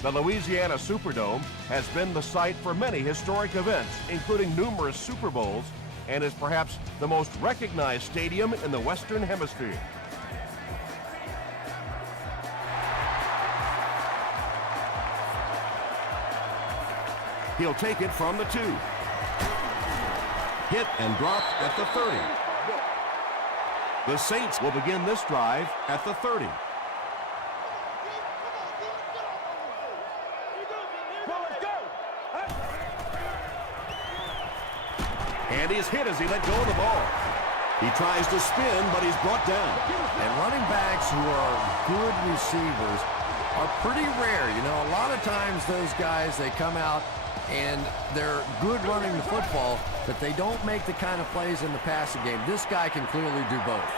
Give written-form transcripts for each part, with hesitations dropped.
The Louisiana Superdome has been the site for many historic events, including numerous Super Bowls, and is perhaps the most recognized stadium in the Western Hemisphere. He'll take it from the 2. Hit and dropped at the 30. The Saints will begin this drive at the 30. And he's hit as he let go of the ball. He tries to spin, but he's brought down. And running backs who are good receivers are pretty rare. You know, a lot of times those guys, they come out and they're good running the football, but they don't make the kind of plays in the passing game. This guy can clearly do both.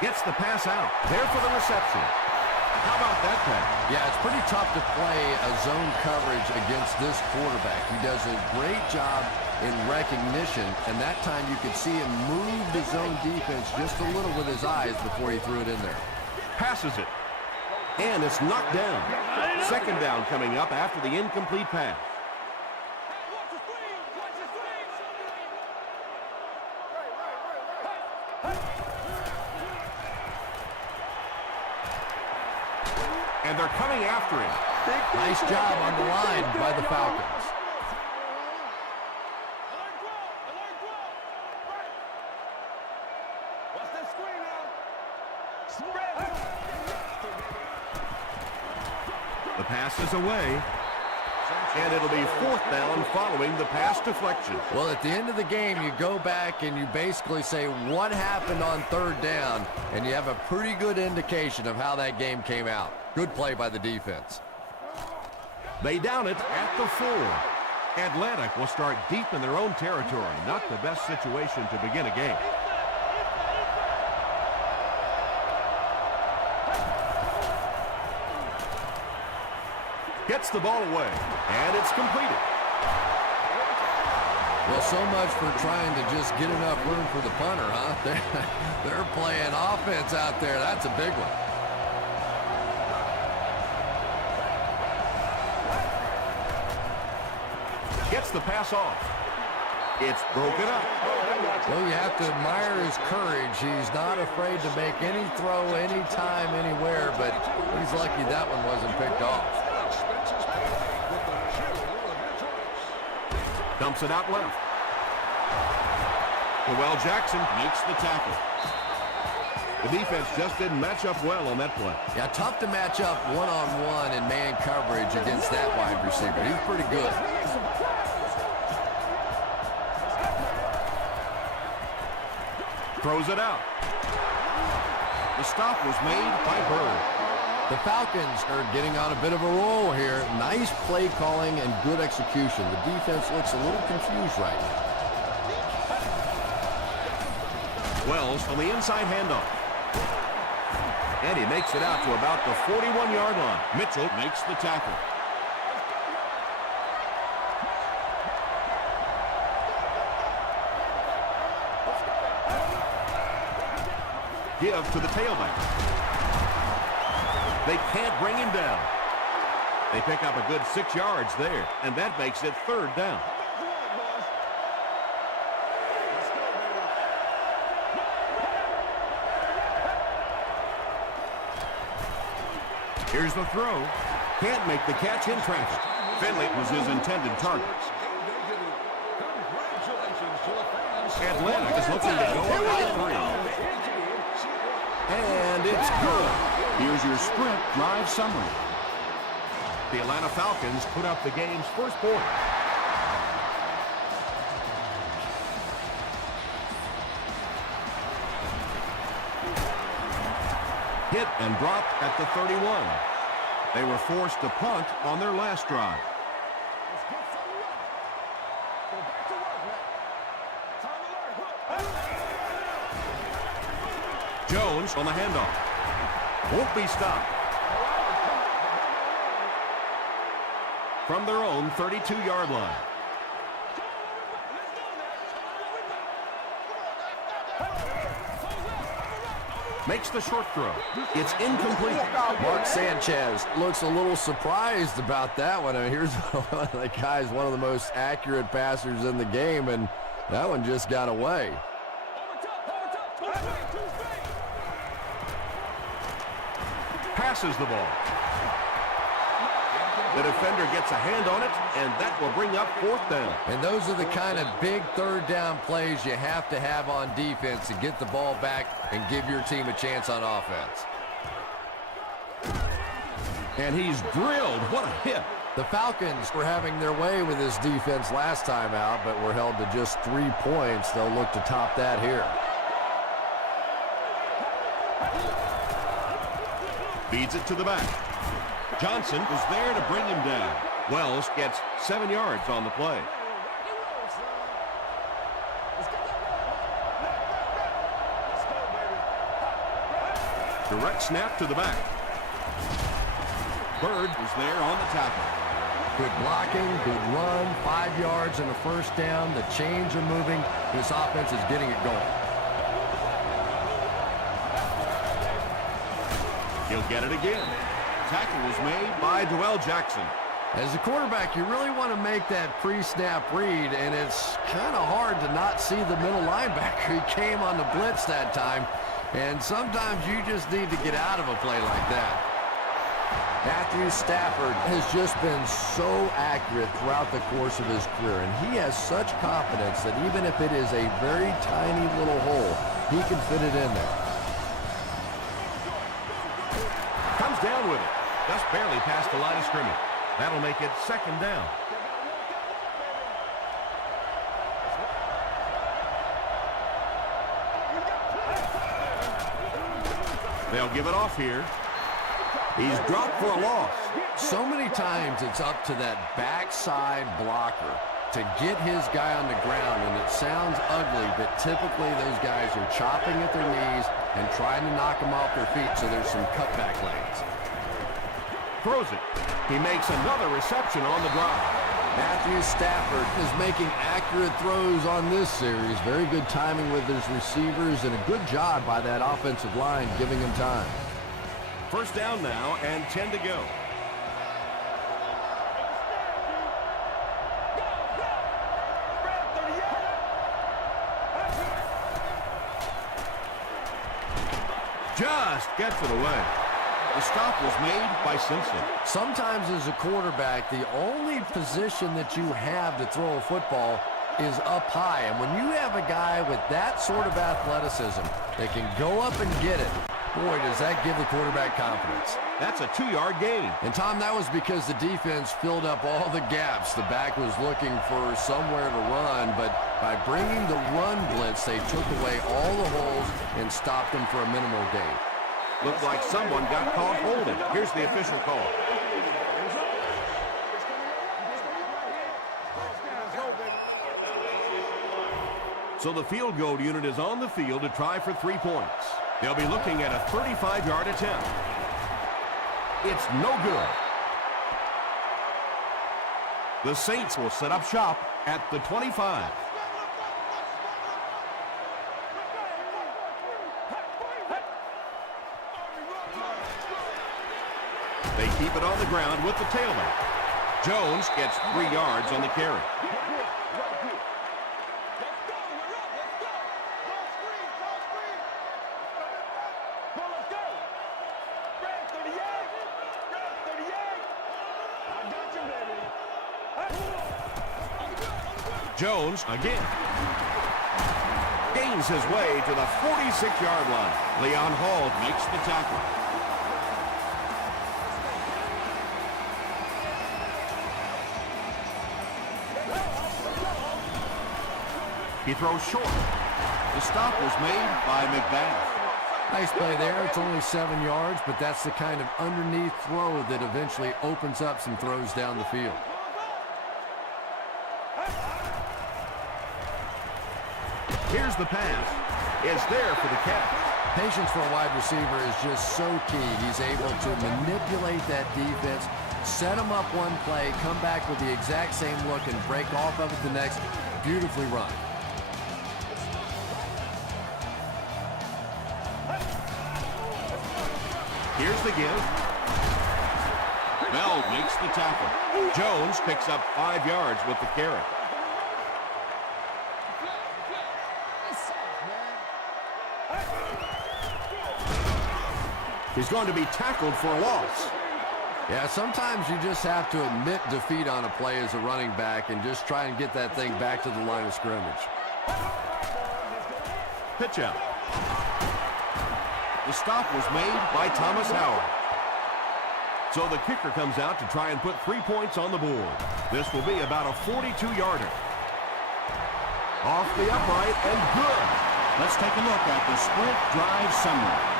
Gets the pass out. There for the reception. How about that pass? Yeah, it's pretty tough to play a zone coverage against this quarterback. He does a great job in recognition, and that time you could see him move the zone defense just a little with his eyes before he threw it in there. Passes it. And it's knocked down. Second down coming up after the incomplete pass. And they're coming after him. Nice job on the line by the Falcons. The pass is away. And it'll be 4th down following the pass deflection. Well, at the end of the game, you go back and you basically say what happened on 3rd down, and you have a pretty good indication of how that game came out. Good play by the defense. They down it at the 4. Atlanta will start deep in their own territory. Not the best situation to begin a game. Gets the ball away, and it's completed. Well, so much for trying to just get enough room for the punter, huh? They're playing offense out there. That's a big one. Gets the pass off. It's broken up. Well, you have to admire his courage. He's not afraid to make any throw, anytime, anywhere, but he's lucky that one wasn't picked off. Dumps it out left. Well, Jackson makes the tackle. The defense just didn't match up well on that play. Yeah, tough to match up one-on-one in man coverage against that wide receiver. He's pretty good. Throws it out. The stop was made by Bird. The Falcons are getting on a bit of a roll here. Nice play calling and good execution. The defense looks a little confused right now. Wells on the inside handoff. And he makes it out to about the 41-yard line. Mitchell makes the tackle. Give to the tailback. They can't bring him down. They pick up a good 6 yards there, and that makes it 3rd down. Here's the throw. Can't make the catch in traffic. Finley was his intended target. Atlanta is looking to go up by 3. And it's good. Here's your sprint drive summary. The Atlanta Falcons put up the game's first point. Hit and dropped at the 31. They were forced to punt on their last drive. Jones on the handoff. Won't be stopped. From their own 32-yard line. Makes the short throw. It's incomplete. Mark Sanchez looks a little surprised about that one. I mean, here's one of the guys, one of the most accurate passers in the game, and that one just got away. Passes the ball. The defender gets a hand on it, and that will bring up fourth down. And those are the kind of big third down plays you have to have on defense to get the ball back and give your team a chance on offense. And he's drilled. What a hit. The Falcons were having their way with this defense last time out, but were held to just 3 points. They'll look to top that here. Feeds it to the back. Johnson was there to bring him down. Wells gets 7 yards on the play. Direct snap to the back. Bird was there on the tackle. Good blocking, good run, 5 yards and a first down. The chains are moving. This offense is getting it going. He'll get it again. Tackle was made by Joel Jackson. As a quarterback, you really want to make that pre-snap read, and it's kind of hard to not see the middle linebacker. He came on the blitz that time, and sometimes you just need to get out of a play like that. Matthew Stafford has just been so accurate throughout the course of his career, and he has such confidence that even if it is a very tiny little hole, he can fit it in there. Comes down with it. Just barely past the line of scrimmage. That'll make it second down. They'll give it off here. He's dropped for a loss. So many times it's up to that backside blocker to get his guy on the ground, and it sounds ugly, but typically those guys are chopping at their knees and trying to knock them off their feet, so there's some cutback lanes. Throws it. He makes another reception on the drive. Matthew Stafford is making accurate throws on this series. Very good timing with his receivers, and a good job by that offensive line giving him time. First down now and 10 to go. Just gets it away. The stop was made by Simpson. Sometimes as a quarterback, the only position that you have to throw a football is up high. And when you have a guy with that sort of athleticism that can go up and get it, boy, does that give the quarterback confidence. That's a 2-yard gain. And, Tom, that was because the defense filled up all the gaps. The back was looking for somewhere to run, but by bringing the run blitz, they took away all the holes and stopped them for a minimal gain. Looks like someone got caught holding. Here's the official call. So the field goal unit is on the field to try for 3 points. They'll be looking at a 35-yard attempt. It's no good. The Saints will set up shop at the 25. They keep it on the ground with the tailback. Jones gets 3 yards on the carry. Jones again. Gains his way to the 46-yard line. Leon Hall makes the tackle. He throws short. The stop was made by McBath. Nice play there. It's only 7 yards, but that's the kind of underneath throw that eventually opens up some throws down the field. Here's the pass. It's there for the catch. Patience for a wide receiver is just so key. He's able to manipulate that defense, set them up one play, come back with the exact same look, and break off of it the next. Beautifully run. Here's the give. Bell makes the tackle. Jones picks up 5 yards with the carry. He's going to be tackled for a loss. Yeah, sometimes you just have to admit defeat on a play as a running back and just try and get that thing back to the line of scrimmage. Pitch out. The stop was made by Thomas Howard. So the kicker comes out to try and put 3 points on the board. This will be about a 42-yarder. Off the upright and good. Let's take a look at the sprint drive summary.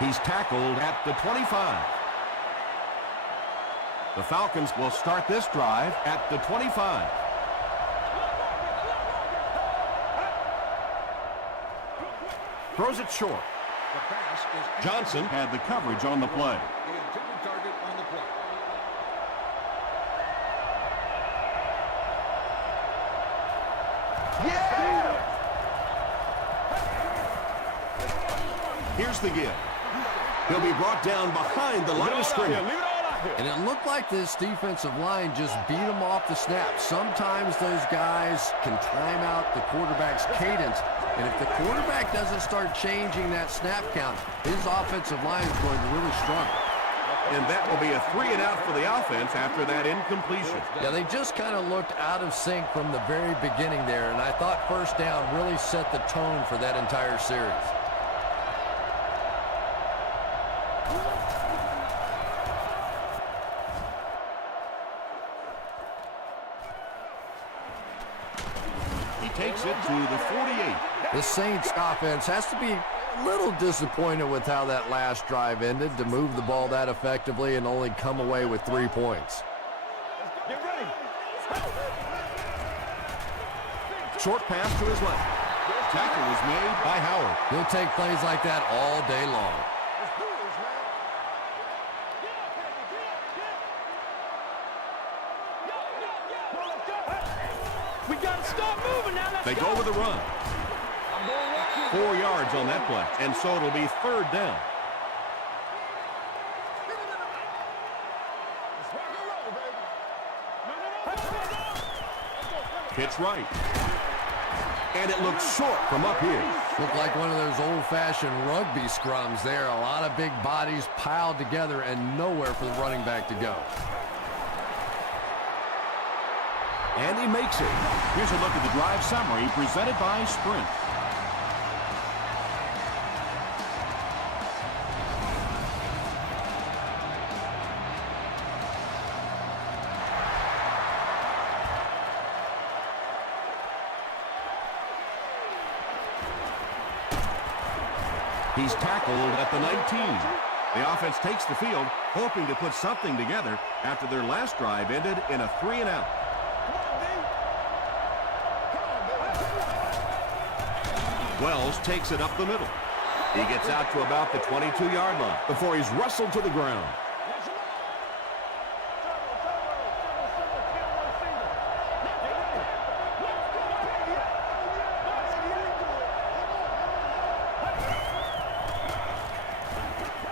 He's tackled at the 25. The Falcons will start this drive at the 25. Throws it short. Johnson had the coverage on the play. Here's the give. He'll be brought down behind the line of scrimmage. And it looked like this defensive line just beat him off the snap. Sometimes those guys can time out the quarterback's cadence. And if the quarterback doesn't start changing that snap count, his offensive line is going to really struggle. And that will be a 3-and-out for the offense after that incompletion. Yeah, they just kind of looked out of sync from the very beginning there. And I thought first down really set the tone for that entire series. Takes it to the 48. The Saints offense has to be a little disappointed with how that last drive ended to move the ball that effectively and only come away with 3 points. Get ready. Short pass to his left. Tackle was made by Howard. He'll take plays like that all day long. We got to stop moving now. They go with a run. 4 yards on that play, and so it'll be 3rd down. Pitch right. And it looks short from up here. Looked like one of those old-fashioned rugby scrums there. A lot of big bodies piled together and nowhere for the running back to go. And he makes it. Here's a look at the drive summary presented by Sprint. He's tackled at the 19. The offense takes the field, hoping to put something together after their last drive ended in a 3-and-out. Wells takes it up the middle. He gets out to about the 22-yard line before he's wrestled to the ground.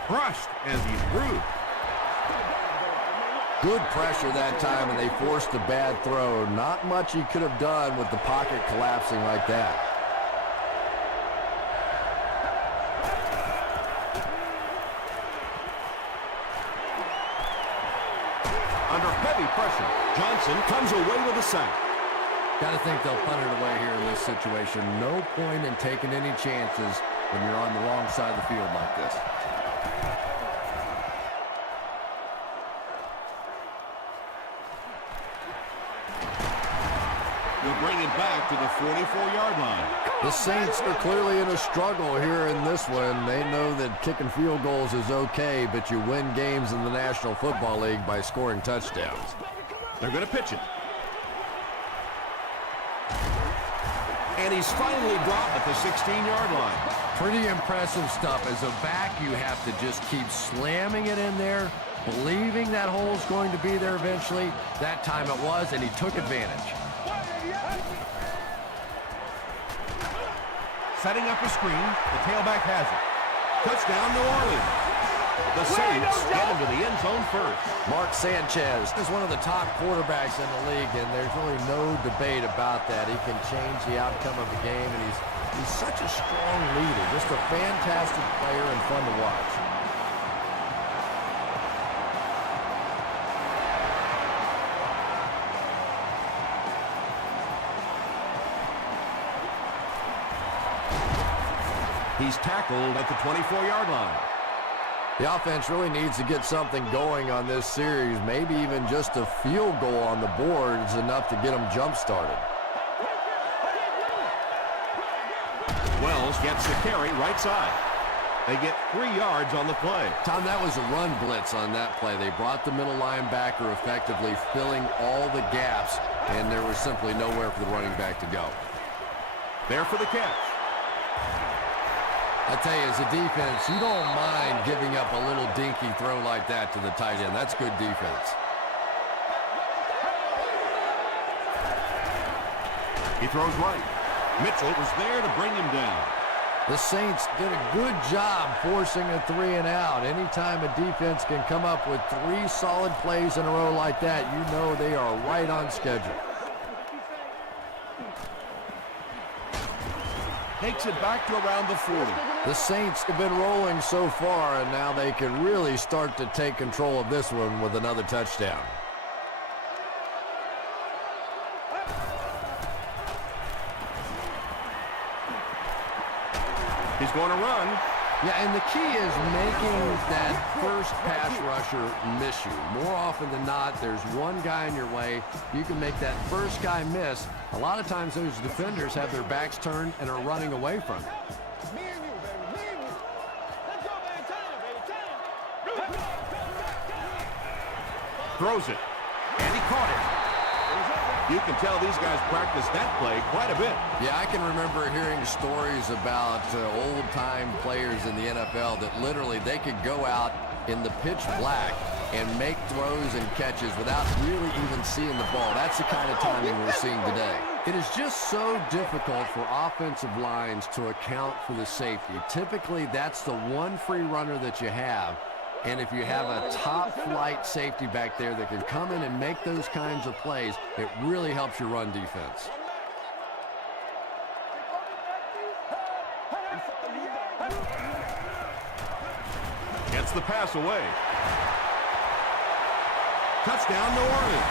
Crushed as he threw. Good pressure that time, and they forced a bad throw. Not much he could have done with the pocket collapsing like that. Under heavy pressure, Johnson comes away with a sack. Got to think they'll punt it away here in this situation. No point in taking any chances when you're on the wrong side of the field like this. We'll bring it back to the 44-yard line. The Saints are clearly in a struggle here in this one. They know that kicking field goals is okay, but you win games in the National Football League by scoring touchdowns. They're going to pitch it. And he's finally dropped at the 16-yard line. Pretty impressive stuff. As a back, you have to just keep slamming it in there. believing that hole's going to be there eventually. That time it was, and he took advantage. Setting up a screen. The tailback has it. Touchdown, New Orleans. The Saints get into the end zone first. Mark Sanchez is one of the top quarterbacks in the league, and there's really no debate about that. He can change the outcome of the game, and he's such a strong leader. Just a fantastic player and fun to watch. He's tackled at the 24-yard line. The offense really needs to get something going on this series. Maybe even just a field goal on the board is enough to get them jump-started. Wells gets the carry right side. They get 3 yards on the play. Tom, that was a run blitz on that play. They brought the middle linebacker effectively filling all the gaps, and there was simply nowhere for the running back to go. There for the catch. I tell you, as a defense, you don't mind giving up a little dinky throw like that to the tight end. That's good defense. He throws right. Mitchell was there to bring him down. The Saints did a good job forcing a 3-and-out. Anytime a defense can come up with 3 solid plays in a row like that, you know they are right on schedule. Takes it back to around the 40. The Saints have been rolling so far, and now they can really start to take control of this one with another touchdown. He's going to run. Yeah, and the key is making that first pass rusher miss you. More often than not, there's one guy in your way. You can make that first guy miss. A lot of times those defenders have their backs turned and are running away from it. Throws it. And he caught it. You can tell these guys practice that play quite a bit. Yeah, I can remember hearing stories about old-time players in the NFL that literally they could go out in the pitch black and make throws and catches without really even seeing the ball. That's the kind of timing we're seeing today. It is just so difficult for offensive lines to account for the safety. Typically, that's the one free runner that you have. And if you have a top-flight safety back there that can come in and make those kinds of plays, it really helps your run defense. Gets the pass away. Touchdown, New Orleans.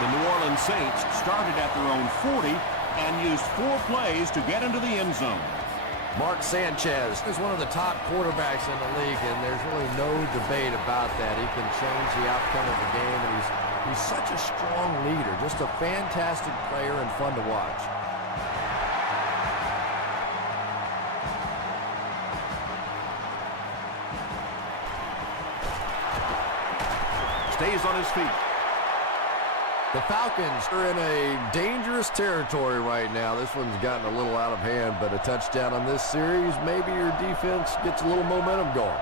The New Orleans Saints started at their own 40 and used 4 plays to get into the end zone. Mark Sanchez is one of the top quarterbacks in the league, and there's really no debate about that. He can change the outcome of the game, and he's such a strong leader, just a fantastic player and fun to watch. Stays on his feet. The Falcons are in a dangerous territory right now. This one's gotten a little out of hand, but a touchdown on this series, maybe your defense gets a little momentum going.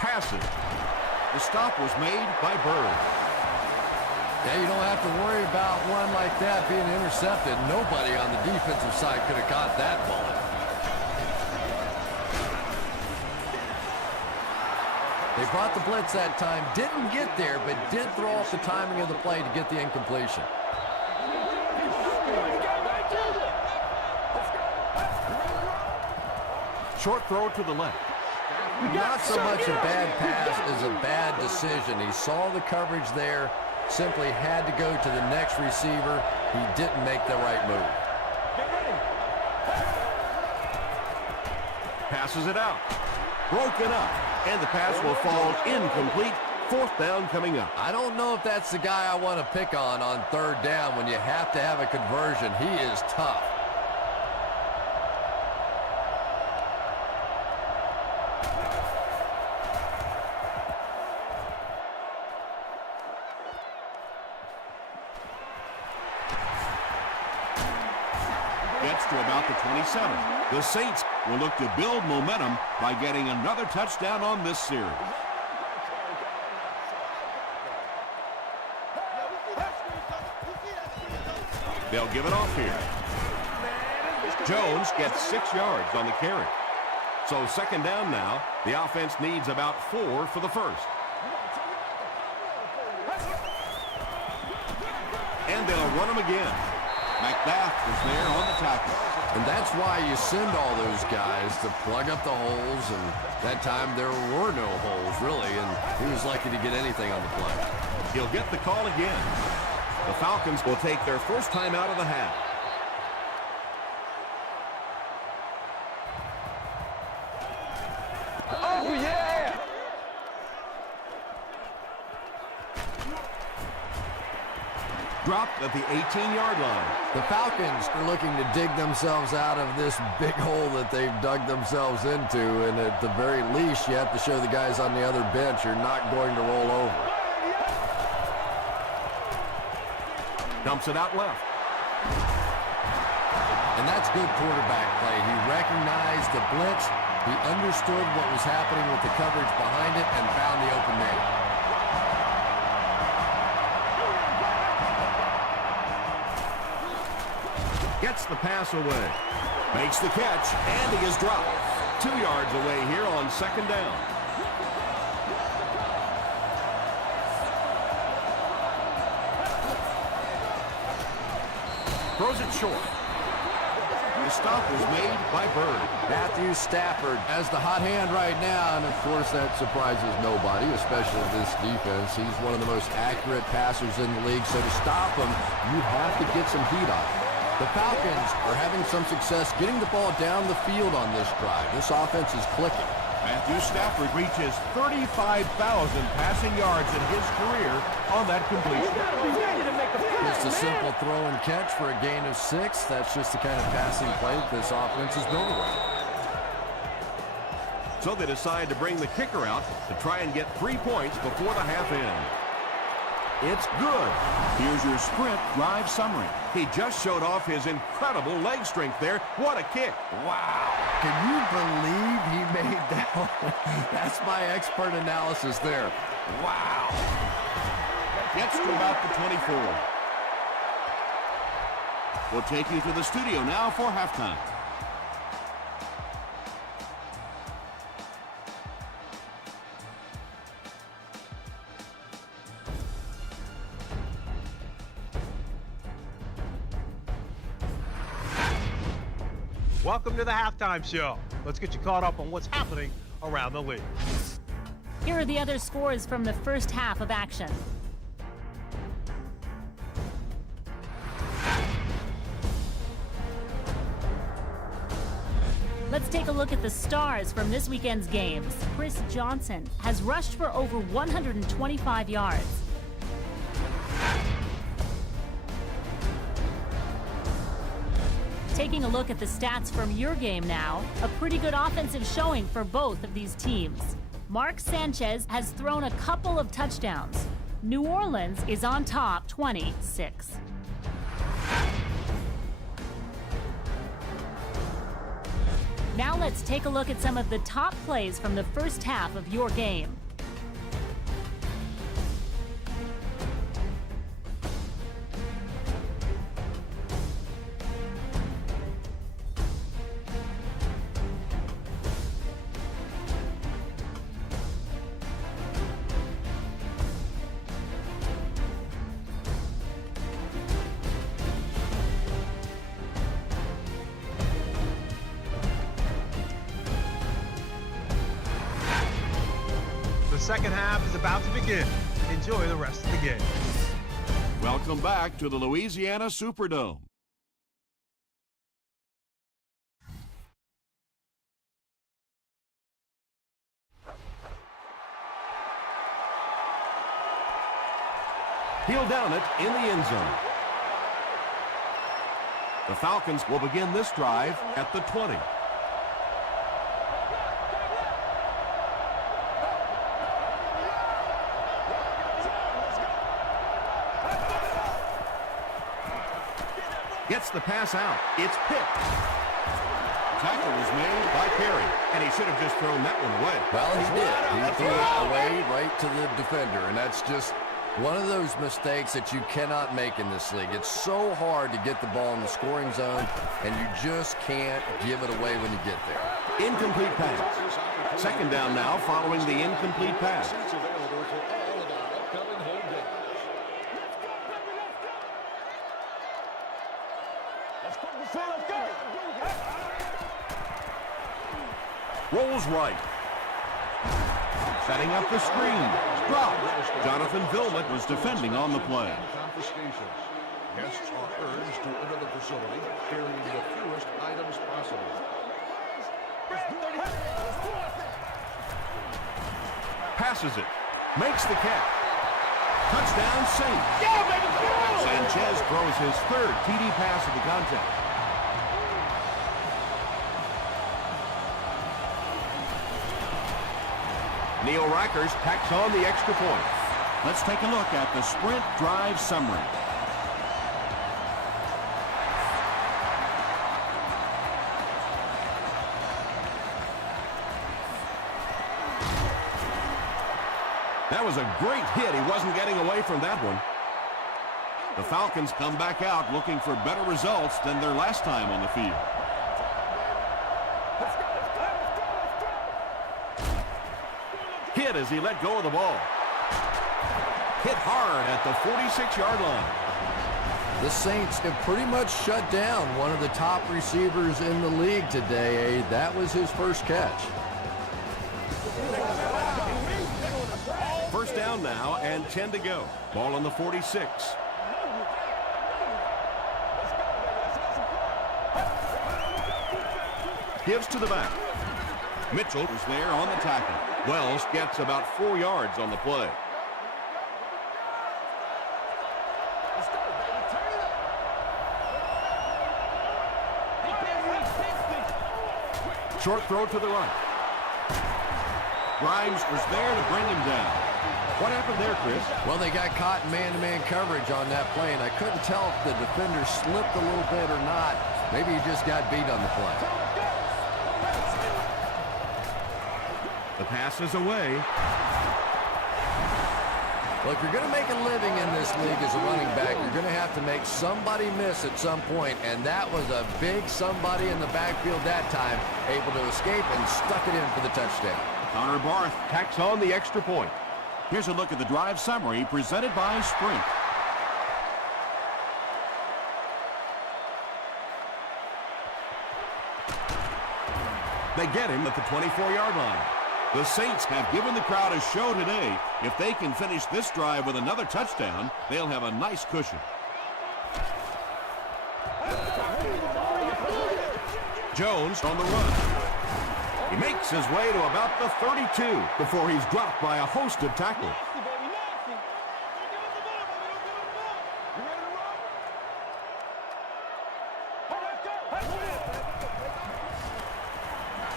Passes. The stop was made by Bird. Yeah, you don't have to worry about one like that being intercepted. Nobody on the defensive side could have caught that bullet. They brought the blitz that time, didn't get there, but did throw off the timing of the play to get the incompletion. Short throw to the left. Not so much a bad pass as a bad decision. He saw the coverage there, simply had to go to the next receiver. He didn't make the right move. Passes it out. Broken up. And the pass will fall incomplete. 4th down coming up. I don't know if that's the guy I want to pick on 3rd down when you have to have a conversion. He is tough. gets to about the 27. The Saints will look to build momentum by getting another touchdown on this series. They'll give it off here. Jones gets 6 yards on the carry. So second down now. The offense needs about 4 for the first. And they'll run them again. McBath was there on the tackle. And that's why you send all those guys to plug up the holes, and that time there were no holes, really, and he was lucky to get anything on the play. He'll get the call again. The Falcons will take their first time out of the half. Oh, yeah! Dropped at the 18-yard line. The Falcons are looking to dig themselves out of this big hole that they've dug themselves into, and at the very least, you have to show the guys on the other bench you're not going to roll over. Dumps it out left. And that's good quarterback play. He recognized the blitz, he understood what was happening with the coverage behind it, and found the open man. Gets the pass away. Makes the catch, and he is dropped. 2 yards away here on second down. Throws it short. The stop was made by Bird. Matthew Stafford has the hot hand right now, and of course that surprises nobody, especially this defense. He's one of the most accurate passers in the league, so to stop him, you have to get some heat on him. The Falcons are having some success getting the ball down the field on this drive. This offense is clicking. Matthew Stafford reaches 35,000 passing yards in his career on that completion. Just a simple throw and catch for a gain of 6. That's just the kind of passing play that this offense is built around. So they decide to bring the kicker out to try and get 3 points before the half end. It's good. Here's your sprint drive summary. He just showed off his incredible leg strength there. What a kick. Wow. Can you believe he made that one? That's my expert analysis there. Wow. Gets to about the 24. We'll take you to the studio now for halftime. Welcome to the halftime show. Let's get you caught up on what's happening around the league. Here are the other scores from the first half of action. Let's take a look at the stars from this weekend's games. Chris Johnson has rushed for over 125 yards. Taking a look at the stats from your game now, a pretty good offensive showing for both of these teams. Mark Sanchez has thrown a couple of touchdowns. New Orleans is on top 26. Now let's take a look at some of the top plays from the first half of your game. The second half is about to begin. Enjoy the rest of the game. Welcome back to the Louisiana Superdome. He'll down it in the end zone. The Falcons will begin this drive at the 20. Gets the pass out. It's picked. Tackle was made by Perry, and he should have just thrown that one away. Well, he did. He threw it away right to the defender, and that's just one of those mistakes that you cannot make in this league. It's so hard to get the ball in the scoring zone, and you just can't give it away when you get there. Incomplete pass. Second down now following the incomplete pass. Rolls right. Setting up the screen. Dropped. Jonathan Vilmet was defending on the play. Guests are urged to enter the facility carrying the fewest items possible. Passes it. Makes the catch. Touchdown Saints. Sanchez throws his third TD pass of the contest. Neil Rackers tacks on the extra point. Let's take a look at the sprint drive summary. That was a great hit. He wasn't getting away from that one. The Falcons come back out looking for better results than their last time on the field. Hit as he let go of the ball. Hit hard at the 46-yard line. The Saints have pretty much shut down one of the top receivers in the league today. That was his first catch. First down now and 10 to go. Ball on the 46. Gives to the back. Mitchell was there on the tackle. Wells gets about 4 yards on the play. Short throw to the right. Grimes was there to bring him down. What happened there, Chris? Well, they got caught in man-to-man coverage on that play, and I couldn't tell if the defender slipped a little bit or not. Maybe he just got beat on the play. The pass is away. Well, if you're going to make a living in this league as a running back, you're going to have to make somebody miss at some point, and that was a big somebody in the backfield that time, able to escape and stuck it in for the touchdown. Connor Barth tacks on the extra point. Here's a look at the drive summary presented by Sprint. They get him at the 24-yard line. The Saints have given the crowd a show today. If they can finish this drive with another touchdown, they'll have a nice cushion. Jones on the run. He makes his way to about the 32 before he's dropped by a host of tacklers.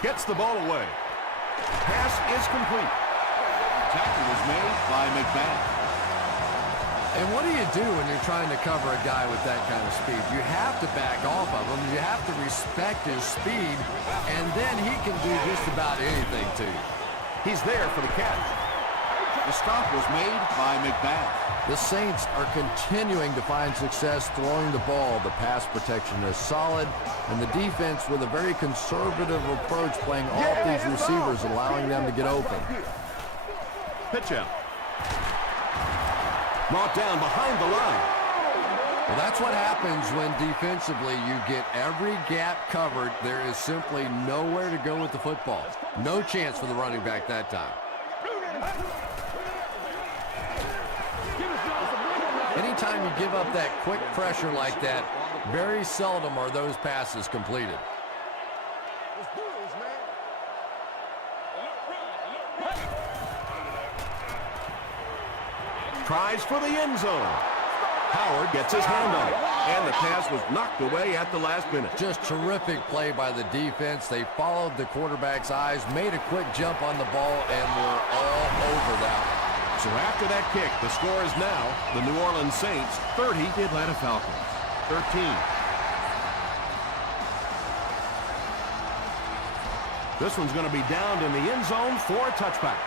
Gets the ball away. Pass is complete. Tackle was made by McBath. And what do you do when you're trying to cover a guy with that kind of speed? You have to back off of him. You have to respect his speed, and then he can do just about anything to you. He's there for the catch. The stop was made by McBath. The Saints are continuing to find success throwing the ball. The pass protection is solid, and the defense with a very conservative approach playing off these receivers, allowing them to get open. Pitch out. Brought down behind the line. Well, that's what happens when defensively you get every gap covered. There is simply nowhere to go with the football. No chance for the running back that time. Anytime you give up that quick pressure like that, very seldom are those passes completed. Tries for the end zone. Howard gets his hand on it, and the pass was knocked away at the last minute. Just terrific play by the defense. They followed the quarterback's eyes, made a quick jump on the ball, and were all over that one. So after that kick, the score is now the New Orleans Saints 30, the Atlanta Falcons 13. This one's going to be down in the end zone for a touchback.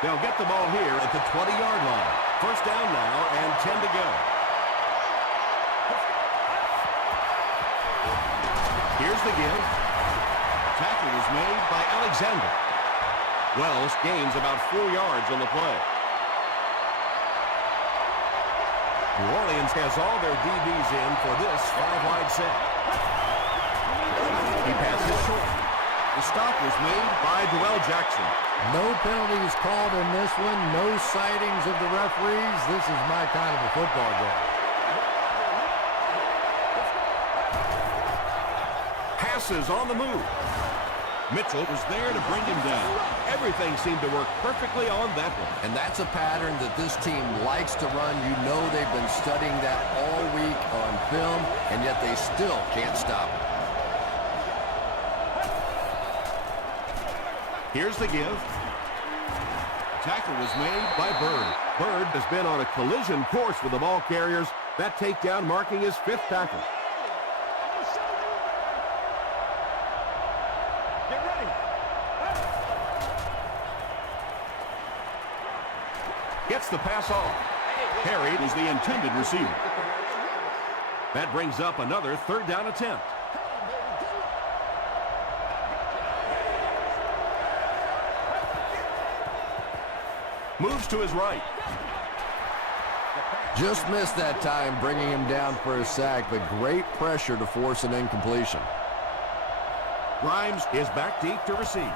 They'll get the ball here at the 20-yard line. First down now and 10 to go. Here's the give. Tackle is made by Alexander. Wells gains about 4 yards on the play. New Orleans has all their DBs in for this 5-wide set. He passes short. The stop was made by Joel Jackson. No penalties called in this one. No sightings of the referees. This is my kind of a football game. Passes on the move. Mitchell was there to bring him down. Everything seemed to work perfectly on that one. And that's a pattern that this team likes to run. You know they've been studying that all week on film, and yet they still can't stop it. Here's the give. Tackle was made by Bird. Bird has been on a collision course with the ball carriers. That takedown marking his 5th tackle. Gets the pass off. Harry is the intended receiver. That brings up another 3rd down attempt. Moves to his right. Just missed that time, bringing him down for a sack, but great pressure to force an incompletion. Grimes is back deep to receive.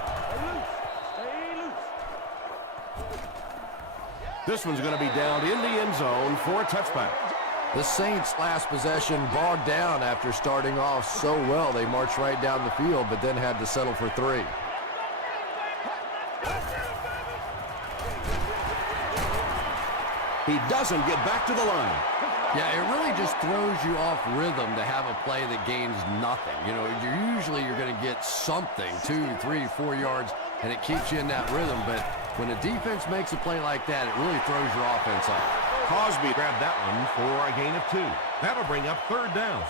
This one's going to be down in the end zone for a touchback. The Saints' last possession bogged down after starting off so well. They marched right down the field, but then had to settle for 3. He doesn't get back to the line. Yeah, it really just throws you off rhythm to have a play that gains nothing. You know, you're going to get something, 2, 3, 4 yards, and it keeps you in that rhythm. But when a defense makes a play like that, it really throws your offense off. Crosby grabbed that one for a gain of 2. That'll bring up 3rd down.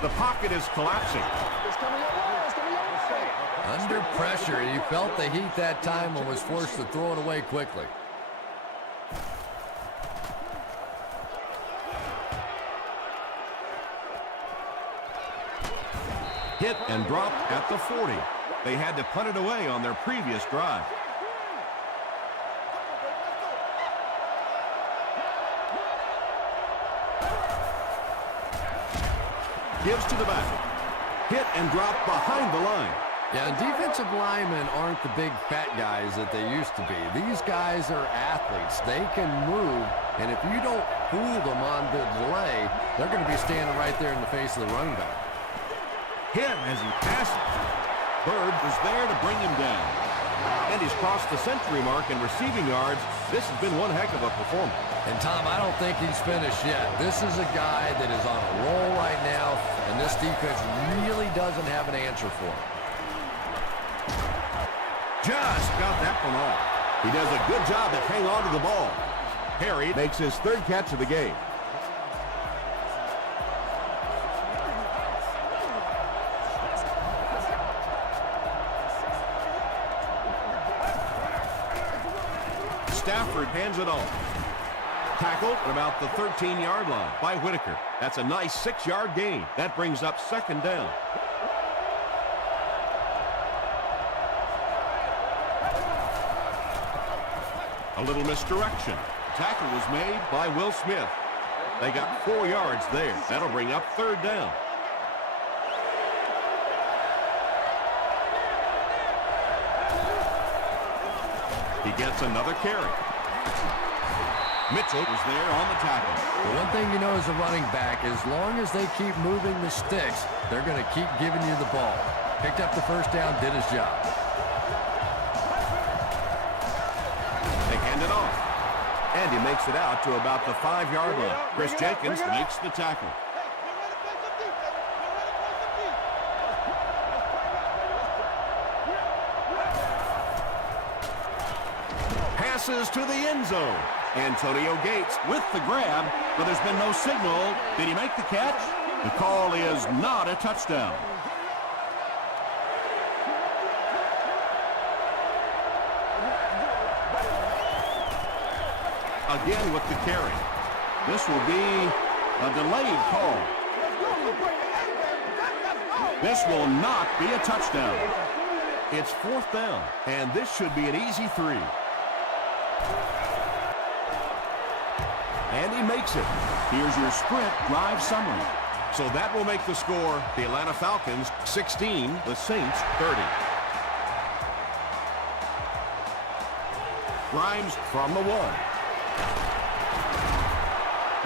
The pocket is collapsing. Under pressure, he felt the heat that time and was forced to throw it away quickly. Hit and dropped at the 40. They had to punt it away on their previous drive. Gives to the back. Hit and drop behind the line. Yeah, defensive linemen aren't the big fat guys that they used to be. These guys are athletes. They can move, and if you don't fool them on the delay, they're going to be standing right there in the face of the running back. Hit as he passes. Bird was there to bring him down. And he's crossed the century mark in receiving yards. This has been one heck of a performance. And, Tom, I don't think he's finished yet. This is a guy that is on a roll right now, and this defense really doesn't have an answer for him. Just got that one off. He does a good job at hanging on to the ball. Harry makes his 3rd catch of the game. Stafford hands it off. Tackled at about the 13-yard line by Whitaker. That's a nice 6-yard gain. That brings up 2nd down. A little misdirection. Tackle was made by Will Smith. They got 4 yards there. That'll bring up 3rd down. He gets another carry. Mitchell was there on the tackle. The one thing you know as a running back, as long as they keep moving the sticks, they're going to keep giving you the ball. Picked up the 1st down, did his job. They hand it off. And he makes it out to about the 5-yard line. Chris Jenkins makes the tackle. Passes to the end zone. Antonio Gates with the grab, but there's been no signal. Did he make the catch? The call is not a touchdown. again with the carry. This will be a delayed call. This will not be a touchdown. It's 4th down, and this should be an easy 3. And he makes it. Here's your sprint drive summary. So that will make the score the Atlanta Falcons 16, the Saints 30. Grimes from the 1.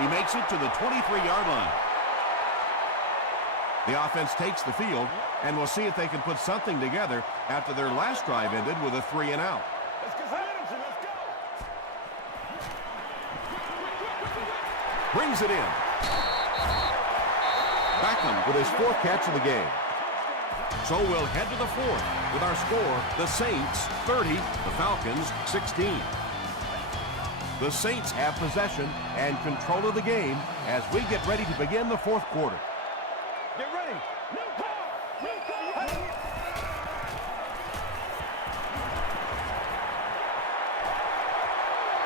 He makes it to the 23-yard line. The offense takes the field, and we'll see if they can put something together after their last drive ended with a 3 and out. Brings it in. Beckham with his 4th catch of the game. So we'll head to the 4th with our score, the Saints 30, the Falcons 16. The Saints have possession and control of the game as we get ready to begin the 4th quarter. Get ready.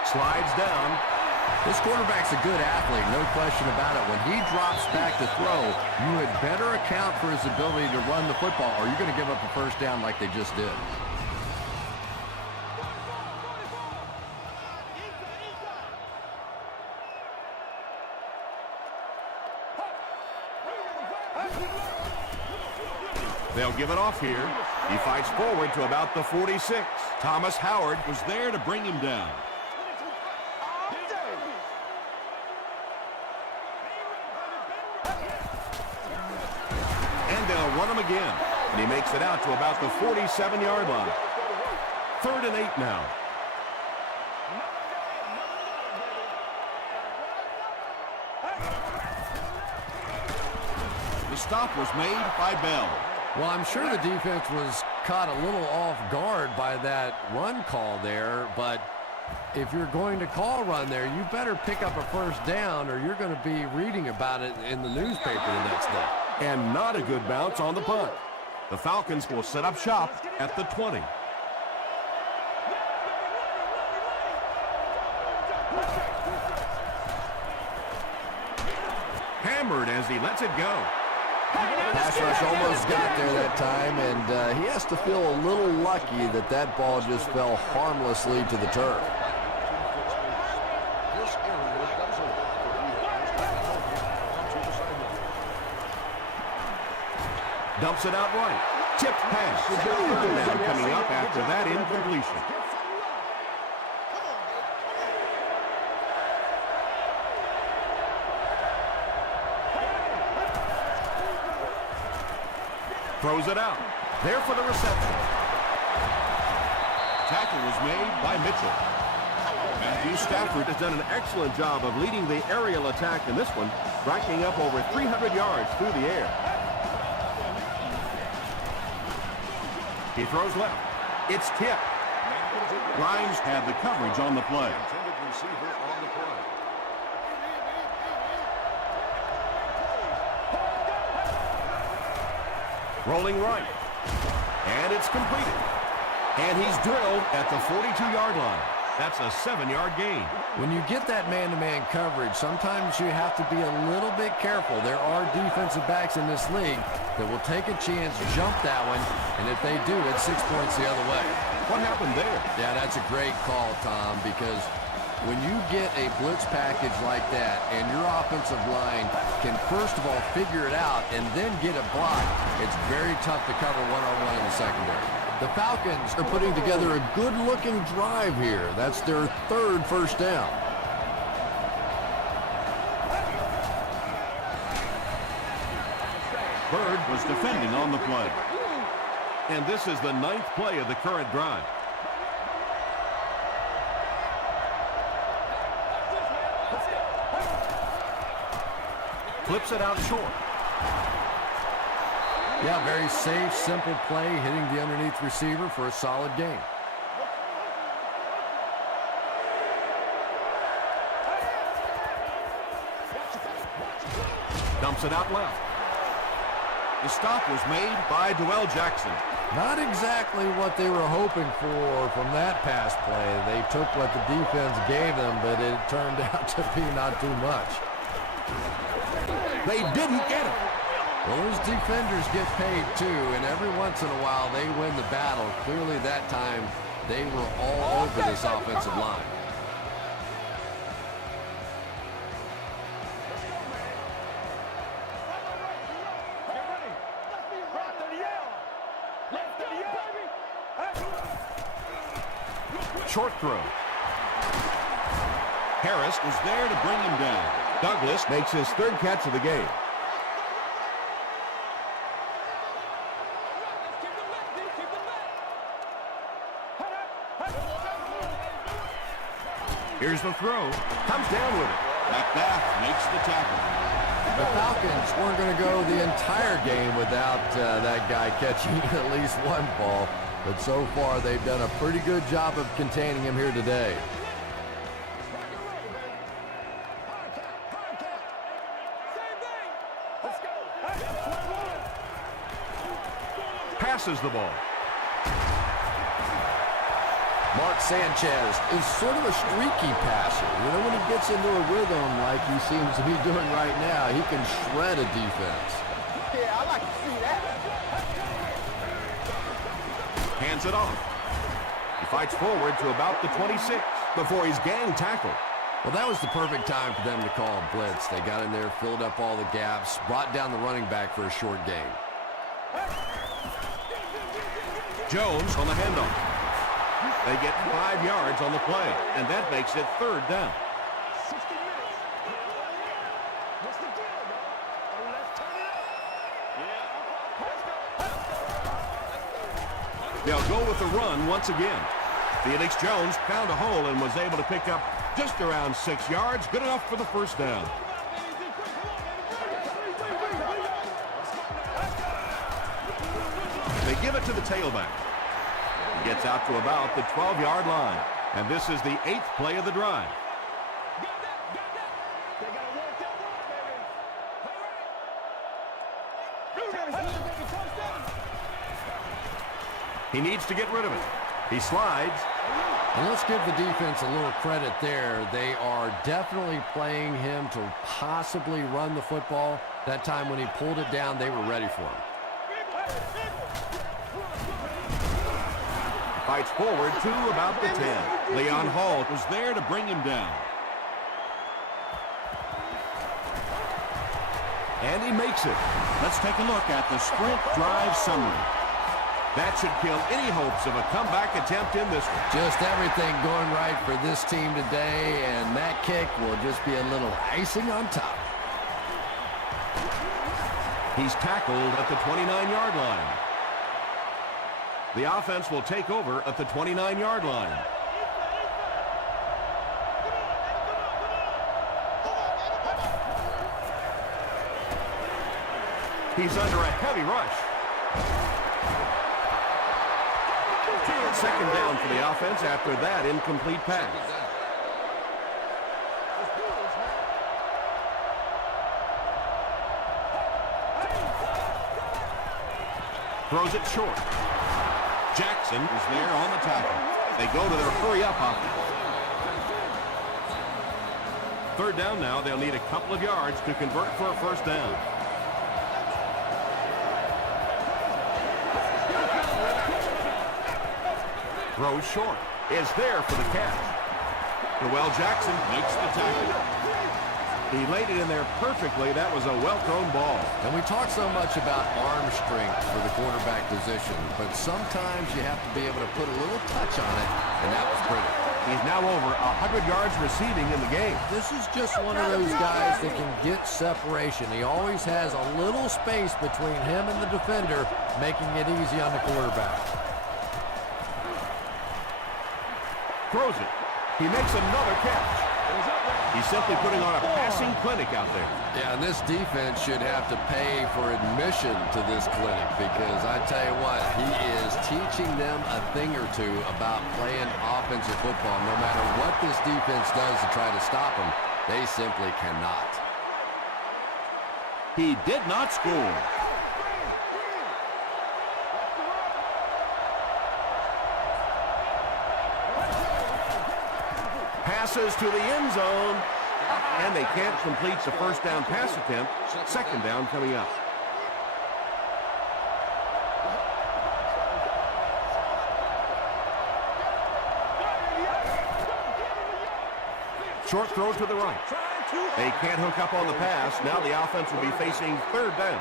Slides down. This quarterback's a good athlete, no question about it. When he drops back to throw, you had better account for his ability to run the football, or you're going to give up a first down like they just did. They'll give it off here. He fights forward to about the 46. Thomas Howard was there to bring him down. And they'll run him again. And he makes it out to about the 47-yard line. 3rd and 8 now. The stop was made by Bell. Well, I'm sure the defense was caught a little off guard by that run call there, but if you're going to call run there, you better pick up a first down or you're going to be reading about it in the newspaper the next day. And not a good bounce on the punt. The Falcons will set up shop at the 20. Hammered as he lets it go. Pass rush almost got there that time, and he has to feel a little lucky that that ball just fell harmlessly to the turf. This area does it. Onto the sideline. Dumps it out right. Tipped pass. Touchdown coming up after that incompletion. Throws it out. There for the reception. Tackle was made by Mitchell. Matthew Stafford has done an excellent job of leading the aerial attack in this one, racking up over 300 yards through the air. He throws left. It's tipped. Grimes had the coverage on the play. Intended receiver on the play. Rolling right. And it's completed. And he's drilled at the 42-yard line. That's a 7-yard gain. When you get that man-to-man coverage, sometimes you have to be a little bit careful. There are defensive backs in this league that will take a chance, jump that one, and if they do, it's 6 points the other way. What happened there? Yeah, that's a great call, Tom, because when you get a blitz package like that and your offensive line can first of all figure it out and then get a block, it's very tough to cover one-on-one in the secondary. The Falcons are putting together a good-looking drive here. That's their 3rd first down. Bird was defending on the play. And this is the 9th play of the current drive. Flips it out short. Yeah, very safe, simple play, hitting the underneath receiver for a solid gain. Dumps it out left. The stop was made By Dwell Jackson. Not exactly what they were hoping for from that pass play. They took what the defense gave them, but it turned out to be not too much. They didn't get it. Well, those defenders get paid too, and every once in a while they win the battle. Clearly that time they were all over this offensive line. Short throw. Harris was there to bring him down. Douglas makes his third catch of the game. Here's the throw. Comes down with it. Macbeth makes the tackle. The Falcons weren't going to go the entire game without that guy catching at least one ball, but so far they've done a pretty good job of containing him here today. Passes the ball. Mark Sanchez is sort of a streaky passer. You know, when he gets into a rhythm like he seems to be doing right now, he can shred a defense. Yeah, I like to see that. Hands it off. He fights forward to about the 26 before he's gang tackled. Well, that was the perfect time for them to call a blitz. They got in there, filled up all the gaps, brought down the running back for a short gain. Jones on the handoff. They get 5 yards on the play, and that makes it third down. 60 minutes. What's the deal, though? Oh, let's turn it up. Yeah. They'll go with the run once again. Felix Jones found a hole and was able to pick up just around 6 yards, good enough for the first down. They give it to the tailback. He gets out to about the 12-yard line. And this is the 8th play of the drive. He needs to get rid of it. He slides. And let's give the defense a little credit there. They are definitely playing him to possibly run the football. That time when he pulled it down, they were ready for him. Fights forward to about the 10. Leon Hall was there to bring him down. And he makes it. Let's take a look at the sprint drive summary. That should kill any hopes of a comeback attempt in this one. Just everything going right for this team today, and that kick will just be a little icing on top. He's tackled at the 29-yard line. The offense will take over at the 29-yard line. He's under a heavy rush. Second down for the offense after that incomplete pass. Throws it short. Jackson is there on the tackle. They go to their hurry-up offense. Third down now. They'll need a couple of yards to convert for a first down. Throws short. Is there for the catch. Dwell Jackson makes the tackle. He laid it in there perfectly. That was a well-thrown ball. And we talk so much about arm strength for the quarterback position, but sometimes you have to be able to put a little touch on it, and that was pretty. He's now over 100 yards receiving in the game. This is just one of those guys that can get separation. He always has a little space between him and the defender, making it easy on the quarterback. Throws it. He makes another catch. He's simply putting on a passing clinic out there. Yeah, and this defense should have to pay for admission to this clinic because I tell you what, he is teaching them a thing or two about playing offensive football. No matter what this defense does to try to stop him, they simply cannot. He did not score. Passes to the end zone. And they can't complete the first down pass attempt. Second down coming up. Short throw to the right. They can't hook up on the pass. Now the offense will be facing third down.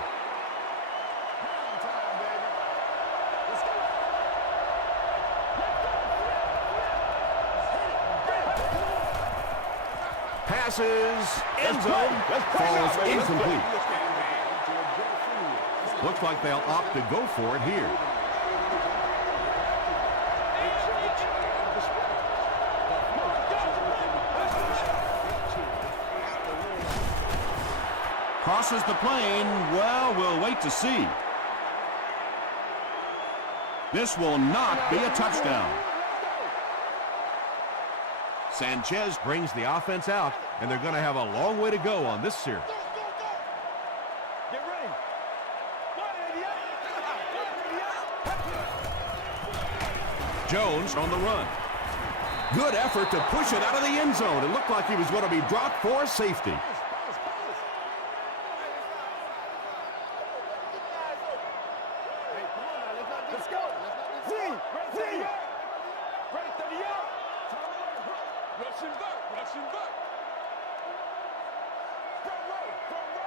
Passes, end zone, falls incomplete. Looks like they'll opt to go for it here. Crosses the plane. Well, we'll wait to see. This will not be a touchdown. Sanchez brings the offense out, and they're going to have a long way to go on this series. Get ready. Jones on the run. Good effort to push it out of the end zone. It looked like he was going to be dropped for a safety. Let's go. Ready, 30 yards. Rushing back. Front row. Ace.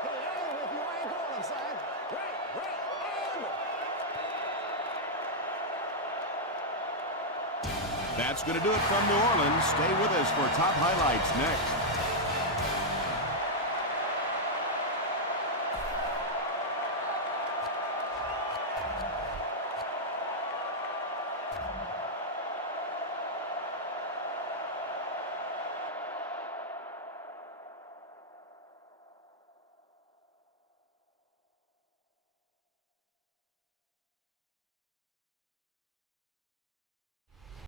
Hey, I ain't with you. I ain't going inside. Right. That's going to do it from New Orleans. Stay with us for top highlights next.